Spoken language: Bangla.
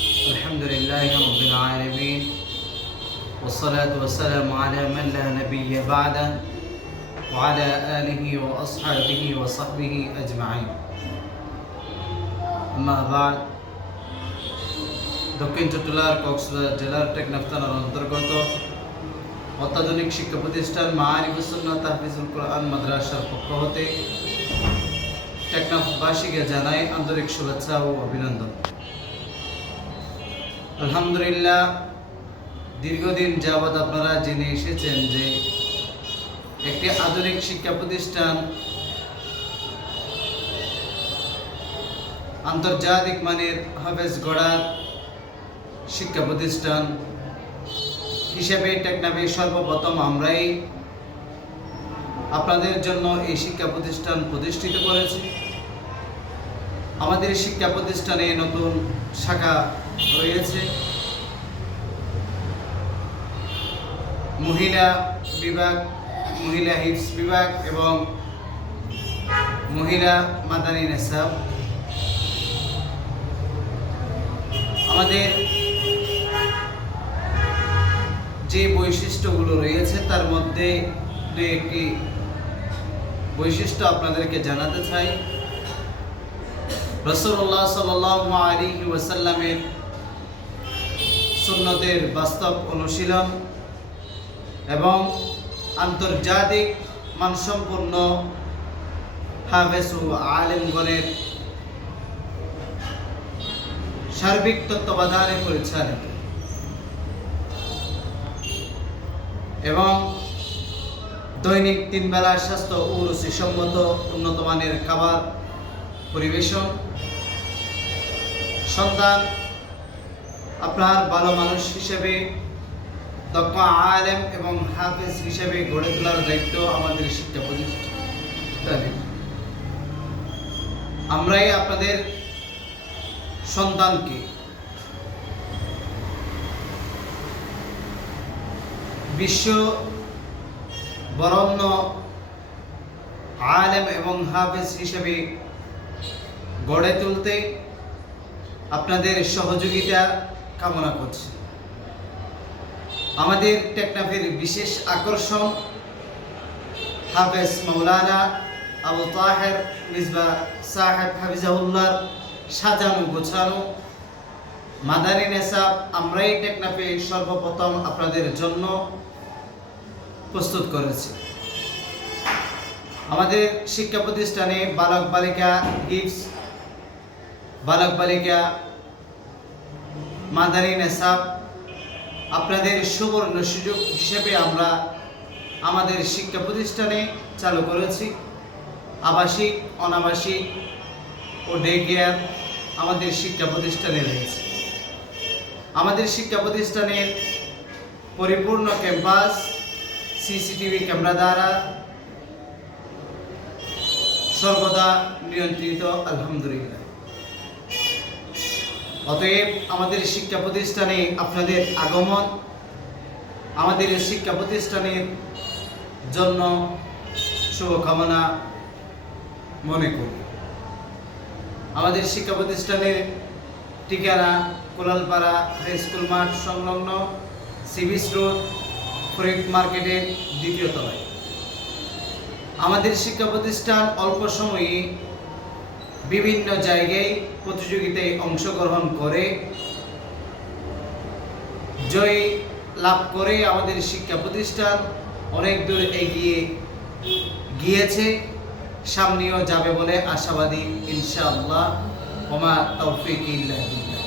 الحمد لله رب العالمين والصلاة والسلام على من لا نبي بعده وعلى آله وأصحابه وصحبه أجمعين أما بعد দক্ষিণ চট্টগ্রাম কক্সবাজার জেলার টেকনাফ থানার অন্তর্গত অত্যাধুনিক শিক্ষা প্রতিষ্ঠান মাআরিফুস সুন্নাহ তাহফিজুল কোরআন মাদ্রাসার পক্ষ হতে টেকনাফবাসীকে জানাই আন্তরিক শুভেচ্ছা ও অভিনন্দন। আলহামদুলিল্লাহ, দীর্ঘদিন যাবৎ আপনারা জেনে এসেছেন যে একটি আধুনিক শিক্ষা প্রতিষ্ঠান আন্তর্জাতিক মানের হাফেজ গড়ার শিক্ষা প্রতিষ্ঠান হিসেবে টেকনাফে সর্বপ্রথম আমরাই আপনাদের জন্য এই শিক্ষা প্রতিষ্ঠান প্রতিষ্ঠিত করেছি। আমাদের শিক্ষা প্রতিষ্ঠানে নতুন শাখা রয়েছে, মহিলা বিভাগ, মহিলা হিফজ বিভাগ এবং মহিলা মাদানী নেসাব। আমাদের যে বৈশিষ্ট্যগুলো রয়েছে তার মধ্যে দু একটি বৈশিষ্ট্য আপনাদেরকে জানাতে চাই। রাসূলুল্লাহ সাল্লাল্লাহু আলাইহি ওয়াসাল্লামের সুন্নতের বাস্তব অনুশীলন এবং আন্তর্জাতিক মানসম্পন্ন হাফেজ ও আলেমগণের সার্বিক তত্ত্বাবধানে পরিচালিত এবং দৈনিক 3 বেলার স্বাস্থ্য ও রুচিসম্মত উন্নত মানের খাবার পরিবেশন, সন্তান আপনার ভালো মানুষ হিসেবে দক্ষ আলেম এবং হাফেজ হিসেবে গড়ে তোলার দায়িত্ব আমাদের শিক্ষা প্রতিষ্ঠান। আমরাই আপনাদের সন্তানকে বিশ্ব বরেণ্য আলেম এবং হাফেজ হিসেবে গড়ে তুলতে আপনাদের সহযোগিতা কামনা করছি। আমাদের টেকনাফের বিশেষ আকর্ষণ হাফেজ মাওলানা আবু তাহের মিসবাহ সাহেব হাফিজাহুল্লাহর সাজানো গোছানো মাদানী নেসাব আমরাই টেকনাফে সর্বপ্রথম আপনাদের জন্য প্রস্তুত করেছি। আমাদের শিক্ষা প্রতিষ্ঠানে বালক বালিকা হিফজ, বালক বালিকা মাদানী নেসাব আপনাদের সুবর্ণ সুযোগ হিসেবে আমরা আমাদের শিক্ষা প্রতিষ্ঠানে চালু করেছি। আবাসিক, অনাবাসিক ও ডে কেয়ার আমাদের শিক্ষা প্রতিষ্ঠানে রয়েছে। আমাদের শিক্ষা প্রতিষ্ঠানের পরিপূর্ণ ক্যাম্পাস সিসিটিভি ক্যামেরা দ্বারা সর্বদা নিয়ন্ত্রিত, আলহামদুলিল্লাহ। অতএব আমাদের শিক্ষা প্রতিষ্ঠানে আপনাদের আগমন আমাদের শিক্ষা প্রতিষ্ঠানের জন্য শুভকামনা মনে করি। আমাদের শিক্ষা প্রতিষ্ঠানের ঠিকানা কোলালপাড়া হাই স্কুল মাঠ সংলগ্ন সিবিস রোড, ফরিদ মার্কেটের 2য় তলায়। আমাদের শিক্ষা প্রতিষ্ঠান অল্প সময়ে বিভিন্ন জায়গায় প্রতিযোগিতায় অংশগ্রহণ করে জয় লাভ করে আমাদের শিক্ষা প্রতিষ্ঠান অনেক দূর এগিয়ে গিয়েছে, সামনেও যাবে বলে আশাবাদী ইনশাআল্লাহ। ওমা তৌফিক ইল্লা বিল্লাহ।